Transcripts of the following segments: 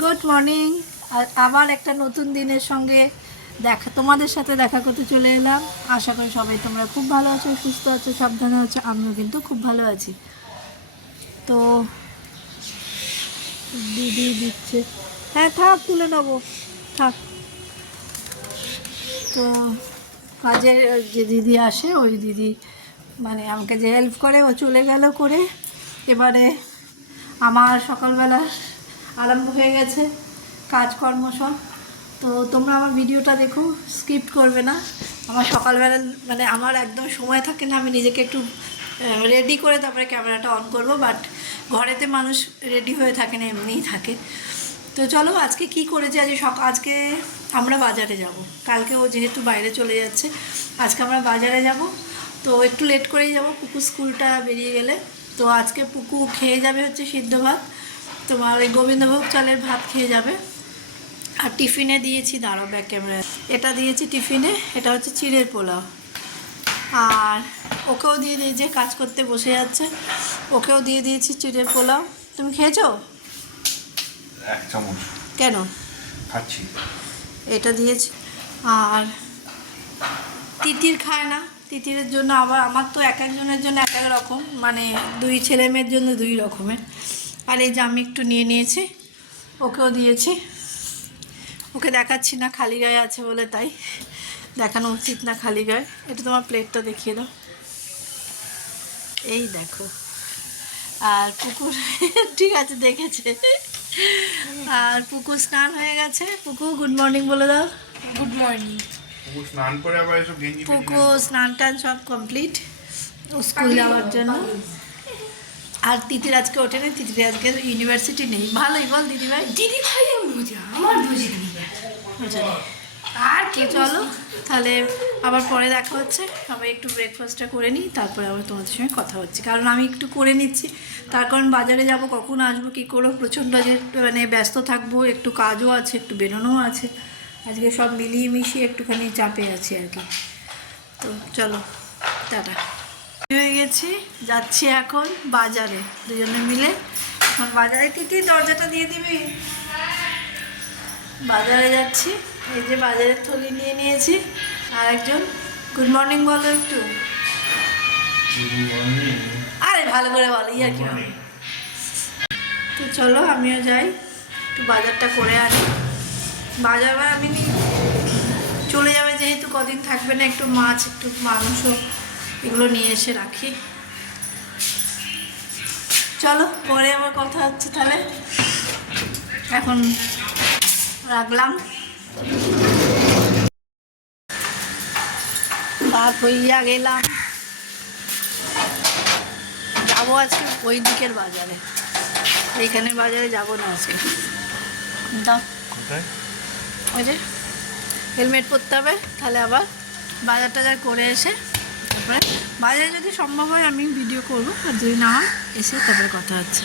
Good morning. আবার একটা নতুন দিনের সঙ্গে তোমাদের সাথে দেখা করতে চলে এলাম। আশা করি সবাই তোমরা খুব ভালো আছো, সুস্থ আছো, সাবধানে আছো। আমিও কিন্তু খুব ভালো আছি। তো দিদি দিচ্ছে, হ্যাঁ থাক, তুলে নেবো, থাক। তো কাজের যে দিদি আসে, ওই দিদি মানে আমাকে যে হেল্প করে, ও চলে গেল করে। এবারে আমার সকালবেলা আরম্ভ হয়ে গেছে কাজকর্ম সব। তো তোমরা আমার ভিডিওটা দেখো, স্কিপ করবে না। আমার সকালবেলা মানে আমার একদম সময় থাকে না, আমি নিজেকে একটু রেডি করে তারপরে ক্যামেরাটা অন করব। বাট ঘরেতে মানুষ রেডি হয়ে থাকে না, এমনিই থাকে। তো চলো আজকে কি করেছে। আজকে আমরা বাজারে যাব। কালকে ও যেহেতু বাইরে চলে যাচ্ছে, আজকে আমরা বাজারে যাব। তো একটু লেট করেই যাব, পুকু স্কুলটা বেরিয়ে গেলে। তো আজকে পুকু খেয়ে যাবে হচ্ছে সিদ্ধ ভাত, তোমার ওই গোবিন্দভোগ চালের ভাত খেয়ে যাবে। আর টিফিনে দিয়েছি, দাঁড়াও ব্যাক ক্যামেরা, এটা দিয়েছি টিফিনে, এটা হচ্ছে চিড়ের পোলাও। আর ওকেও দিয়ে দিয়েছি, যে কাজ করতে বসে যাচ্ছে ওকেও দিয়ে দিয়েছি চিড়ের পোলাও। তুমি খেয়েছো? এক চামচ কেন? খাচ্ছি। এটা দিয়েছি। আর তিতির খায় না, তিতিরের জন্য আবার, আমার তো এক একজনের জন্য এক এক রকম, মানে দুই ছেলে মেয়ের জন্য দুই রকমের। আর এই যে আমি একটু নিয়ে নিয়েছি, ওকেও দিয়েছি। ওকে দেখাচ্ছি না, খালি গায়ে আছে বলে, তাই দেখানো উচিত না খালি গায়ে। এটা তোমার প্লেটটা দেখিয়ে দাও, এই দেখো। আর পুকুর ঠিক আছে, দেখেছে। আর পুকুর স্নান হয়ে গেছে। পুকু গুড মর্নিং বলে দাও। Good morning. স্নান করে আবার এসব গেঞ্জি পুকু স্নান টান সব কমপ্লিট স্কুল যাওয়ার জন্য। আর তিতির আজকে ওঠেনি, তিতির আজকে ইউনিভার্সিটি নেই। ভালোই বল দিদিভাই। দিদি ভাই মজা, আমার বুঝি বুঝে নেই। আর কি, চলো তাহলে আবার পরে দেখা হচ্ছে। সবাই একটু ব্রেকফাস্টটা করে নিই, তারপরে আবার তোমাদের সঙ্গে কথা হচ্ছে। কারণ আমি একটু করে নিচ্ছি, তার কারণ বাজারে যাব, কখন আসবো কী করবো, প্রচণ্ড যে মানে ব্যস্ত থাকবো, একটু কাজও আছে, একটু বেরোনোও আছে। আজকে সব মিলিয়ে মিশিয়ে একটুখানি চাপে আছি আর কি। তো চলো টাটা। হয়ে গেছি, যাচ্ছি এখন বাজারে দুজনে মিলে। এখন বাজারে তিতি দরজাটা দিয়ে দিবি। বাজারে যাচ্ছি, এই যে বাজারের থলি নিয়ে নিয়েছি। আর একজন গুড মর্নিং বলো একটু। আরে ভালো করে বলো, আর কি। তো চলো আমিও যাই, একটু বাজারটা করে আনি। বাজার আমি চলে যাবে যেহেতু, কদিন থাকবে না, একটু মাছ একটু মাংস এগুলো নিয়ে এসে রাখি। চলো পরে আবার কথা হচ্ছে তাহলে, এখন রাখলাম। রাত হইয়া গেলাম, যাবো আজকে ওই দিকের বাজারে, এইখানে বাজারে যাব না আজকে। দাও ওই যে হেলমেট পরতে হবে, তাহলে আবার বাজার টাজার করে এসে তারপরে বাজারে যদি সম্ভব হয় আমি ভিডিও করবো, আর যদি না হয় এসে তারপরে কথা হচ্ছে।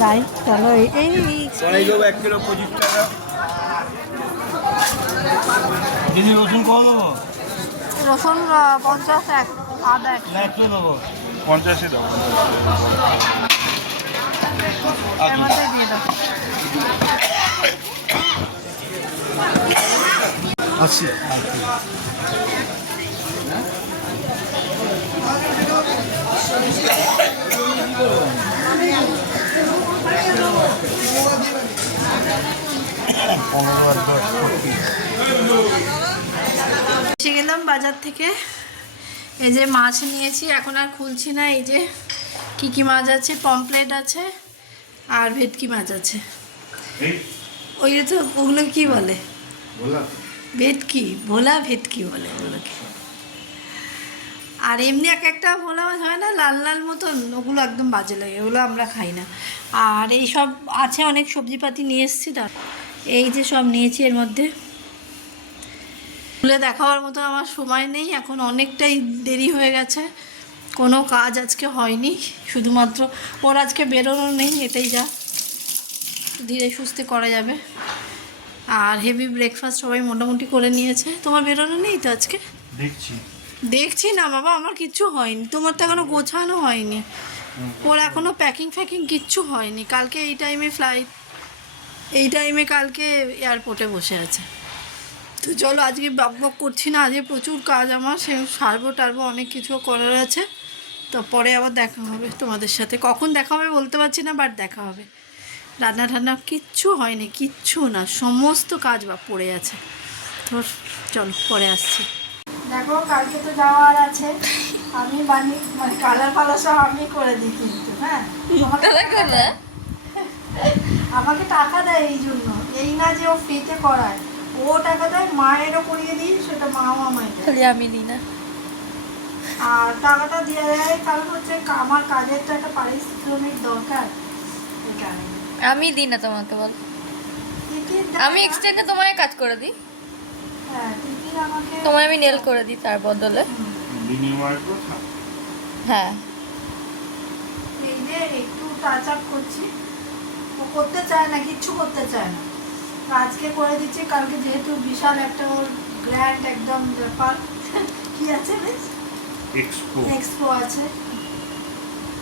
যাই চলো, এই এক কিলো 25 টাকা। দিদি রসুন কত দেবো? রসুন 50, আদা একটু দেবো 50 দাও। এর মধ্যে দিয়ে দাও। আচ্ছা এসে গেলাম বাজার থেকে। এই যে মাছ নিয়েছি, এখন আর খুলছি না। এই যে কি কি মাছ আছে, পমপ্লেট আছে আর ভেটকি মাছ আছে। ওই যে তো ওগুলো কি বলে, ভেটকি, ভোলা ভেটকি বলে ওগুলোকে। আর এমনি এক একটা ভোলা মাছ হয় না লাল লাল মতন, ওগুলো একদম বাজে লাগে, ওগুলো আমরা খাই না। আর এই সব আছে, অনেক সবজিপাতি নিয়ে এসেছি। এই যে সব নিয়েছি এর মধ্যে। খুলে দেখাবার মতো আমার সময় নেই, এখন অনেকটাই দেরি হয়ে গেছে, কোনো কাজ আজকে হয়নি, শুধুমাত্র ওর আজকে বেরোনো নেই, এটাই যা ধীরে সুস্থে করা যাবে। আর হেভি ব্রেকফাস্ট সবাই মোটামুটি করে নিয়েছে। তোমার বেরোনো নেই তো আজকে? দেখছি না বাবা, আমার কিচ্ছু হয়নি, তোমার তো এখনো গোছানো হয়নি, ওর এখনো প্যাকিং ফ্যাকিং কিচ্ছু হয়নি। কালকে এই টাইমে ফ্লাইট, এই টাইমে কালকে এয়ারপোর্টে বসে আছে। তো চলো আজকে বক বক করছি না, আজকে প্রচুর কাজ আমার, সে সারবো টারবো, অনেক কিছু করার আছে। তো পরে আবার দেখা হবে তোমাদের সাথে, কখন দেখা হবে বলতে পারছি না, বাট দেখা হবে। রান্না ঠান্না কিচ্ছু হয়নি, কিচ্ছু না, সমস্ত কাজ বা পড়ে আছে। তো চলো পরে আসছি। দেখো কালকে তো যাওয়ার আছে, আমি মানে কালার ফালার সব আমি করে দিই কিন্তু, হ্যাঁ আমাকে টাকা দেয় এই জন্য, এই না যে ও ফ্রিতে করায়, ও টাকা দেয়, মায়েরও করিয়ে দিই, সেটা মাও আমায় দেয়, খালি আমি দিই না। আর টাকাটা দিয়ে দেয় কারণ হচ্ছে আমার কাজের তো একটা পারিশ্রমিক দরকার, এই কারণে। আমি দিই না তোমাকে, বল টিকিট আমি এক্সটেন্ডে তোমায় কাজ করে দিই, হ্যাঁ টিকিট আমাকে তোমায় আমি নেল করে দিই তার বদলে। বিনিময় কথা। হ্যাঁ এই যে একটু টাচ আপ করছি, ও করতে চায় না, কিচ্ছু করতে চায় না, তো আজকে করে দিচ্ছি। কালকে যেহেতু বিশাল একটা ওর গ্র্যান্ড একদম ব্যাপার, কি আছে বেশ এক্সপো এক্সপো আছে,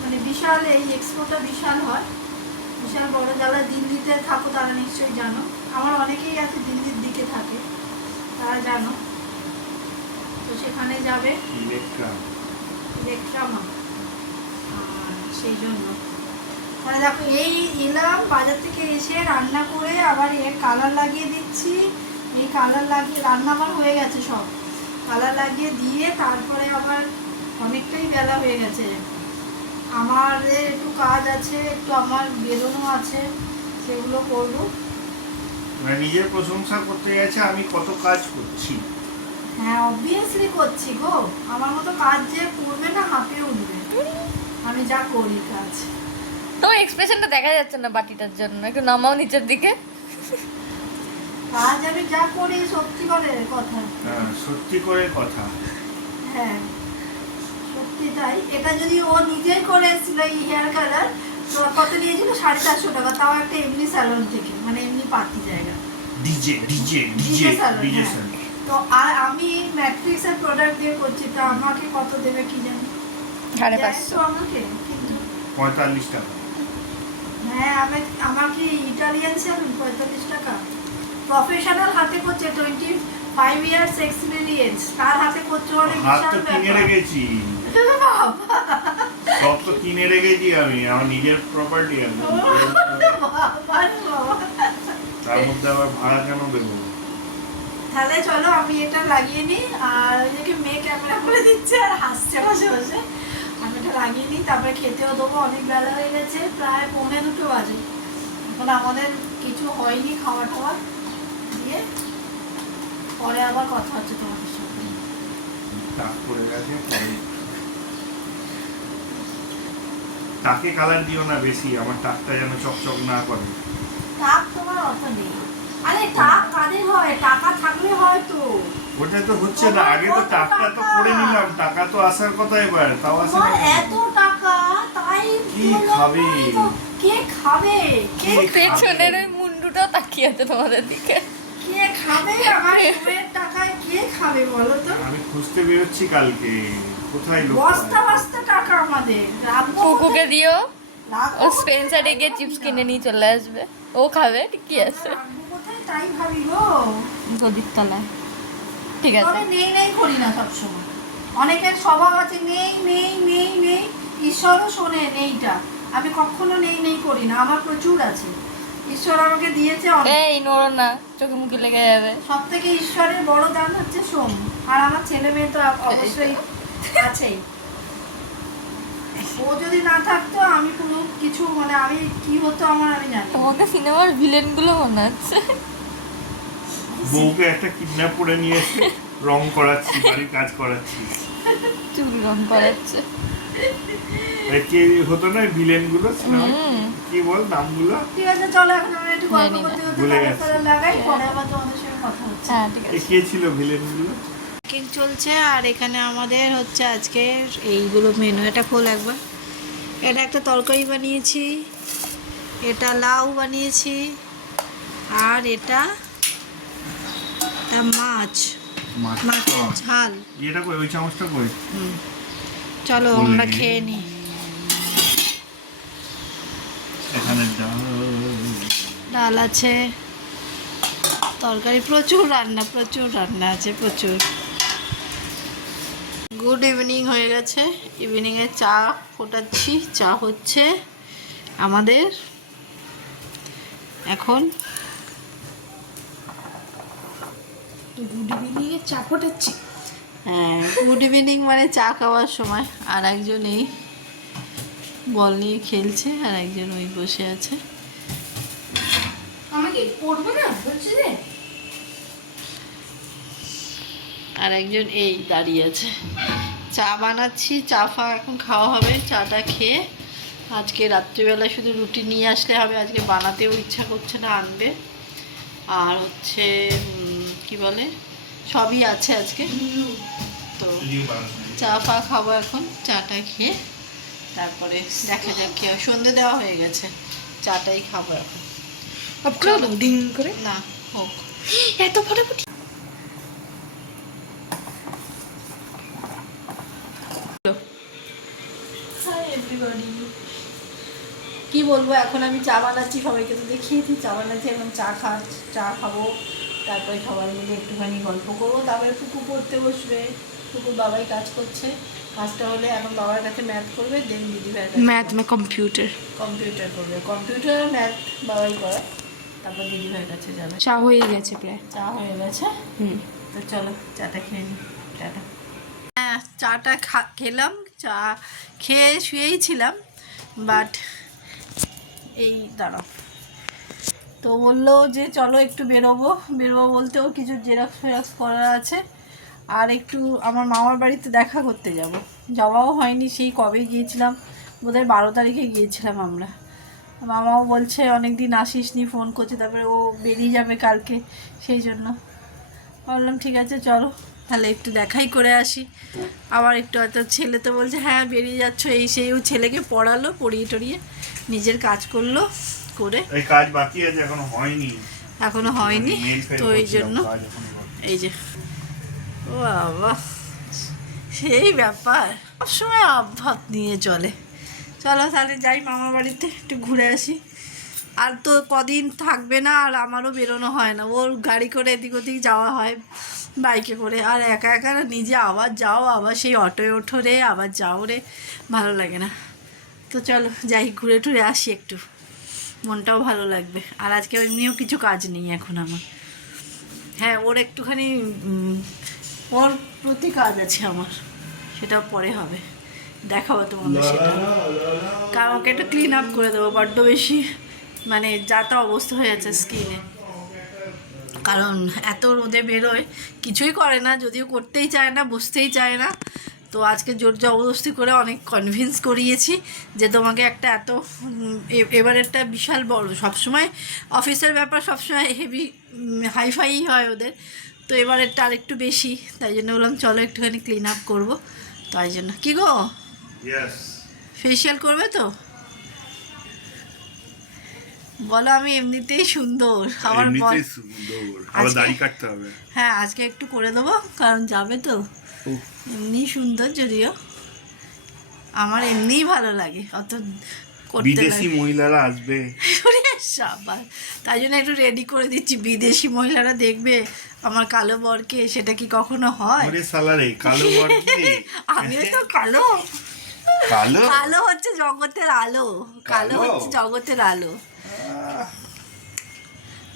মানে বিশাল, এই এক্সপোটা বিশাল হয়, বিশাল বড়। যারা দিল্লিতে থাকো তারা নিশ্চয়ই জানো, আমার অনেকেই আছে দিল্লির দিকে থাকে, তারা জানো। তো সেখানে যাবে ইলেকট্রাম, আর সেই জন্য মানে দেখো এই এলাম বাজার থেকে এসে রান্না করে আবার এর কালার লাগিয়ে দিচ্ছি, এই কালার লাগিয়ে রান্না আমার হয়ে গেছে সব, কালার লাগিয়ে দিয়ে তারপরে আবার অনেকটাই বেলা হয়ে গেছে। আমার একটু কাজ আছে, একটু আমার বেরোনো আছে, সেগুলো করবো। মানে নিজের প্রশংসা করতে গেছে আমি কত কাজ করছি। হ্যাঁ অবভিয়াসলি করছি গো, আমার মতো কাজ যে করবে না হাঁপিয়ে উঠবে, আমি যা করি কাজ। তোমার এক্সপ্রেশনটা দেখা যাচ্ছে না বাটিটার জন্য, একটু নামাও নিচের দিকে। কাজ আমি যা করি সত্যি করে কথা, হ্যাঁ সত্যি করে কথা। হ্যাঁ সত্যি তাই। এটা যদি ও নিজেই করে এসেছিল এই হেয়ার কালার, তো কত নিয়েছিল? 450 টাকা, তাও একটা এমনি স্যালন থেকে, মানে এমনি পার্টি জায়গা, DJ DJ DJ salon, DJ হ্যাঁ। তো আর আমি ম্যাট্রিক্সের প্রোডাক্ট দিয়ে করছি, তো আমাকে কত দেবে কি জানি, 550 তো আমাকে কিন্তু 45 টাকা। হ্যাঁ আমাকে ইটালিয়ান স্যালুন 45 টাকা, প্রফেশনাল হাতে করছে, 25 ইয়ার্স এক্সপিরিয়েন্স, তার হাতে করছে, অনেক হাত বিশাল তো কিনে ব্যাপার। রেখেছি, সব তো কিনে রেখেছি আমি, আমার নিজের প্রপার্টি আছে, তার মধ্যে আবার ভাড়া কেন দেবো? তাহলে চলো আমি এটা লাগিয়ে নিই, আর ওইদিকে মেয়ে ক্যামেরা করে দিচ্ছে আর হাসছে বসে বসে, আমি এটা লাগিয়ে নিই, তারপরে খেতেও দেবো, অনেক বেলা হয়ে গেছে, প্রায় 1:45 বাজে, এখন আমাদের কিছু হয়নি খাওয়া টাওয়া দিয়ে, পরে আবার কথা হচ্ছে তোমাদের সাথে। টাক পড়ে গেছে, টাকে কালার দিও না বেশি, আমার টাকটা যেন চকচক না করে। টাক তোমার অত নেই, আরে টাক কাদের হয়, টাকা থাকলে হয় তো। ওটা তো হচ্ছে না, আগে তো টাকটা তো করে নিলাম, টাকা তো আসার কথা এবার, তাও আসে তোমার না। এত টাকা, তাই কি বললাম খাবে? তাই তো, কে খাবে, কে কে পেছনের ওই মুন্ডুটাও তাকিয়ে আছে তোমাদের দিকে। কে খাবে আমার সময়ের টাকায়, কে খাবে বলো তো? আমি খুঁজতে বেরোচ্ছি কালকে, কোথায় লোক বস্তা পায়? বস্তা টাকা আমাদের, রাখবো কুকুকে কোথায়? দিও, রাখবো ও কোথায়? স্পেন্সারে গিয়ে চিপস কিনে নিয়ে চলে আসবে, ও খাবে, ঠিকই আছে। রাখবো কোথায় তাই ভাবি গো। গদির তলায়, ঠিক আছে। তবে নেই নেই করি না সবসময়, অনেকের স্বভাব আছে নেই নেই নেই নেই, ঈশ্বরও শোনে নেইটা, আমি কখনো নেই নেই করি না, আমার প্রচুর আছে, ঈশ্বর আমাকে দিয়েছে অনেক। এই নড়ো না, চোখে মুখে লেগে যাবে। সব থেকে ঈশ্বরের বড় দান হচ্ছে সোম, আর আমার ছেলে মেয়ে তো অবশ্যই আছেই, ও যদি না থাকতো আমি পুরো কিছু, মানে আমি কি হতো আমার আমি জানি না। তোমাকে সিনেমার ভিলেন গুলো মনে হচ্ছে। বউকে একটা কিডন্যাপ করে নিয়ে এসে রং করাচ্ছি, বাড়ির কাজ করাচ্ছি। চুল রং করাচ্ছে। কে হতো না ভিলেন গুলো সিনেমা? কি বল নামগুলো? ঠিক আছে চলো এখন আমরা একটু গল্প করতে করতে ভুলে কালার গেছি। ফালার লাগাই, পরে আবার তোমাদের সঙ্গে কথা হচ্ছে। হ্যাঁ ঠিক আছে। কে ছিল ভিলেনগুলো? কেক চলছে আর এখানে আমাদের হচ্ছে আজকে এইগুলো মেনু। এটা খোল একবার। এটা একটা তরকারি বানিয়েছি, এটা লাউ বানিয়েছি, আর এটা মাছ, মাছের ঝাল। এটা কই? ওই চামচটা কই? চলো বলে আমরা দিই। খেয়ে নিই। এখানে ডাল। ডাল আছে, তরকারি, প্রচুর রান্না আছে, প্রচুর। গুড ইভিনিং হয়ে গেছে, ইভিনিংয়ে চা ফোটাচ্ছি, চা হচ্ছে আমাদের এখন। গুড ইভিনিংয়ে চা ফোটাচ্ছি। হ্যাঁ, গুড ইভিনিং মানে চা খাওয়ার সময়। আর একজন এই বল নিয়ে খেলছে, আর একজন ওই বসে আছে। আমাকে পড়বো না বলছি যে। আর একজন এই দাঁড়িয়ে আছে। চা বানাচ্ছি, চা ফা এখন খাওয়া হবে। চাটা খেয়ে আজকে রাত্রিবেলা শুধু রুটি নিয়ে আসলে হবে, আজকে বানাতেও ইচ্ছা করছে না আনবে। আর হচ্ছে কি বলে, সবই আছে আজকে। তো চা ফা খাবো এখন, চাটা খেয়ে তারপরে দেখা যাক কি হয়। সন্ধে দেওয়া হয়ে গেছে, চাটাই খাবো এখন। আপনার ডিং করে না হোক। এত ফটাফটি। হাই এভরিবডি, কি বলবো, এখন আমি চা বানাচ্ছি, সবাইকে তো দেখিয়েছি চা বানাচ্ছি। এখন চা খাবো, তারপরে সবাই মিলে একটুখানি গল্প করবো, তারপরে পুকু পড়তে বসবে। পুকুর বাবাই কাজ করছে, কাজটা হলে এখন বাবার কাছে ম্যাথ করবে, দেন দিদিভাইয়ের কাছে मैथ में कंप्यूटर কম্পিউটার করবে। কম্পিউটার ম্যাথ বাবাই করে, তারপর দিদিভাইয়ের কাছে যাবে। চা হয়ে গেছে প্রায়। চা হয়ে গেছে, তো চলো চাটা খেয়ে নিই। চাটা, হ্যাঁ চাটা খেলাম। চা খেয়ে শুয়েই ছিলাম, বাট এই দাঁড়াও, তো বললো যে চলো একটু বেরোবো বলতেও কিছু জেরক্স ফেরক্স করার আছে, আর একটু আমার মামার বাড়িতে দেখা করতে যাওয়াও হয়নি। সেই কবে গিয়েছিলাম, বোধহয় 12 তারিখে গিয়েছিলাম আমরা। মামাও বলছে অনেক দিন আসিসনি, ফোন করছে, তারপরে ও বেরিয়ে যাবে কালকে, সেই জন্য বললাম ঠিক আছে চলো তাহলে একটু দেখাই করে আসি। আবার একটু হয়তো ছেলে তো বলছে হ্যাঁ বেরিয়ে যাচ্ছ এই সেই, ও ছেলেকে পড়ালো, পড়িয়ে টড়িয়ে নিজের কাজ করলো, করে এই কাজ বাকি আছে, এখনো হয়নি। এখনো হয়নি। মেইল ফেল তো এই করছিলাম, জন্য কাজ এখনো বাকি। এই যে ও বাবা, সেই ব্যাপার, সবসময় আবহাওয়া নিয়ে চলে। চলো তাহলে যাই মামার বাড়িতে, একটু ঘুরে আসি। আর তো কদিন থাকবে না, আর আমারও বেরোনো হয় না। ওর গাড়ি করে এদিক ওদিক যাওয়া হয়, বাইকে করে। আর একা একা নিজে আবার যাও, আবার সেই অটোয় ওঠো রে, আবার যাও রে, ভালো লাগে না। তো চলো যাই, ঘুরে টুরে আসি একটু, মনটাও ভালো লাগবে। আর আজকে এমনিও কিছু কাজ নেই এখন আমার। হ্যাঁ ওর একটুখানি ওর প্রতি কাজ আছে আমার, সেটা পরে হবে, দেখাবো তোমাদের সেটা। কারণ ওকে একটু ক্লিন আপ করে দেবো, বড্ড বেশি মানে যা তা অবস্থা হয়ে আছে স্কিনে। কারণ এত রোদে বেরোয়, কিছুই করে না, যদিও করতেই চায় না, বসতেই চায় না। তো আজকে জোর জবরদস্তি করে অনেক কনভিন্স করিয়েছি যে তোমাকে একটা এত এবারেরটা বিশাল বড়, সবসময় অফিসের ব্যাপার সবসময় হেভি হাইফাই হয় ওদের, তো এবারেরটা আর একটু বেশি, তাই জন্য বললাম চলো একটুখানি ক্লিন আপ করবো। তাই জন্য কি গো, Yes. ফেসিয়াল করবে তো বলো? আমি এমনিতেই সুন্দর, আবার এমনিতেই সুন্দর, আবার আজকে- দাড়ি কাটতে হবে। হ্যাঁ আজকে একটু করে দেবো, কারণ যাবে তো। উফ। এমনি সুন্দর, যদিও আমার এমনিই ভালো লাগে, অত করতে বিদেশি লাগে। মহিলারা আসবে। ওরে সাবাস, তাই জন্য একটু রেডি করে দিচ্ছি। বিদেশি মহিলারা দেখবে আমার কালো বরকে, সেটা কি কখনো হয়? ওরে সালারে, কালো বর কি? আমিও তো কালো, কালো? কালো হচ্ছে জগতের আলো, কালো কালো? হচ্ছে জগতের আলো।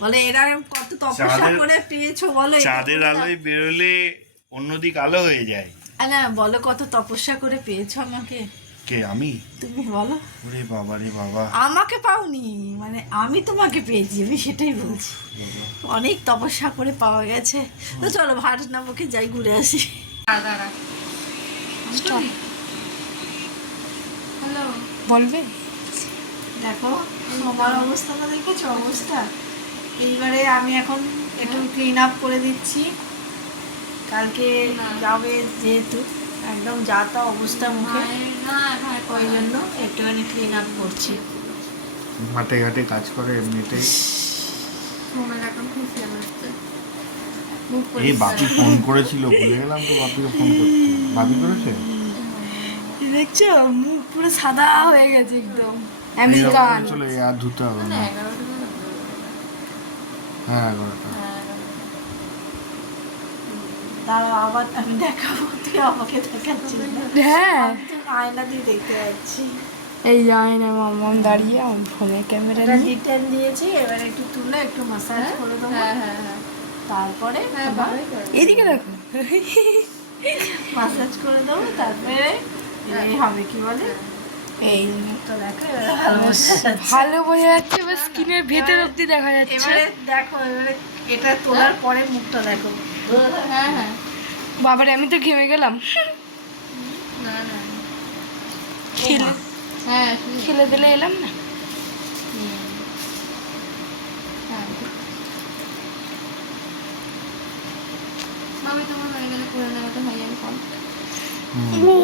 বলে এরা কত তপস্যা চাঁদের- করে পেয়েছো বলো, এই চাঁদের তপস্যা- আলোয় বেরোলে অন্যদিক আলো হয়ে যায়। না বলো কত তপস্যা করে পেয়েছো আমাকে, কে আমি? তুমি বলো। ওরে বাবা রে বাবা। আমাকে পাওনি, মানে আমি তোমাকে পেয়েছি, আমি সেটাই বলছি। অনেক তপস্যা করে পাওয়া গেছে। তো চলো ভাট নামকে যাই, ঘুরে আসি। বলবে দেখো আমার অবস্থাটা দেখেছো অবস্থা। এইবারে আমি এখন একটু ক্লিন আপ করে দিচ্ছি, কালকে যাবে যেহেতু একদম যা তা অবস্থা মুখে, ওই জন্য একটুখানি ক্লিন আপ করছি। মাঠে ঘাটে কাজ করে এমনিতেই। এই বাপি ফোন করেছিল, ভুলে গেলাম তো বাপিকে ফোন করতে। বাপি করেছে? দেখছো মুখ পুরো সাদা হয়ে গেছে একদম এইরকম আমেরিকান। করে চলে আর ধুতে হবে না। হ্যাঁ 11টা। দাঁড়াও আবার আমি দেখাবো, তুই আমাকে দেখাচ্ছিস না। হ্যাঁ আমি তো আয়না দিয়ে দেখতে পাচ্ছি। এই যায় না মাম্মাম দাঁড়িয়ে আমার ফোনে ক্যামেরা এটা নিয়ে ডিটেল দিয়েছি, এবার একটু তুলে একটু মাসাজ করে দেবো, তারপরে এদিকে দেখো মাসাজ করে দেবো, তারপরে এই হবে কি বলে এই মুখটা দেখো এবারে ভালো বোঝা যাচ্ছে। ভালো বোঝা যাচ্ছে, এবার স্কিনের ভেতর অব্দি দেখা যাচ্ছে। এবারে দেখো, এবারে এটা তোলার পরে মুখটা দেখো। বাবারে আমি তো ঘেমে গেলাম। খেলে খেলে দিলে এলাম না।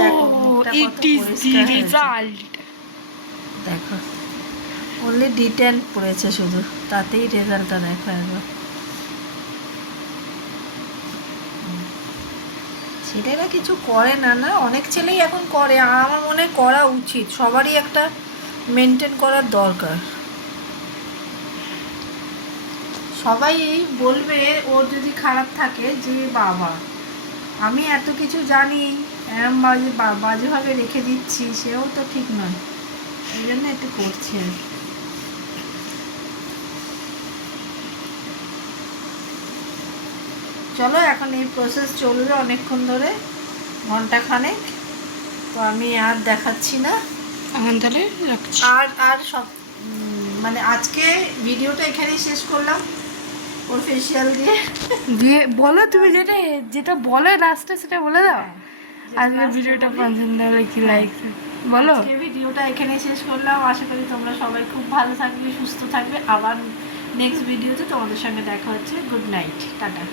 দেখো মুখটা কত ইট ইজ দি পরিষ্কার হয়েছে। রেজাল্ট। দেখো অনলি ডিটেন পড়েছে শুধু, তাতেই রেজাল্টটা দেখো একবার। ছেলেরা কিছু করে না, না অনেক ছেলেই এখন করে, আমার মনে হয় করা উচিত, সবারই একটা মেনটেন করার দরকার। সবাই বলবে ওর যদি খারাপ থাকে যে বাবা আমি এত কিছু জানি এরম বাজেভাবে রেখে দিচ্ছি, সেও তো ঠিক নয়, এই জন্য একটু করছি আর কি। চলো এখন এই প্রসেস চলবে অনেকক্ষণ ধরে, ঘন্টাখানেক, তো আমি আর দেখাচ্ছি না। এখন তাহলে রাখছি। আর সব মানে আজকে ভিডিওটা এখানেই শেষ করলাম ওর ফেসিয়াল দিয়ে। দিয়ে বলো তুমি যেটা যেটা বলে লাস্টে সেটা বলে দাও। আজকে ভিডিওটা পছন্দ হলে কি লাইক বলো। আজকে ভিডিওটা এখানেই শেষ করলাম, আশা করি তোমরা সবাই খুব ভালো থাকবে, সুস্থ থাকবে। আবার নেক্সট ভিডিওতে তোমাদের সঙ্গে দেখা হচ্ছে। Good night, tata.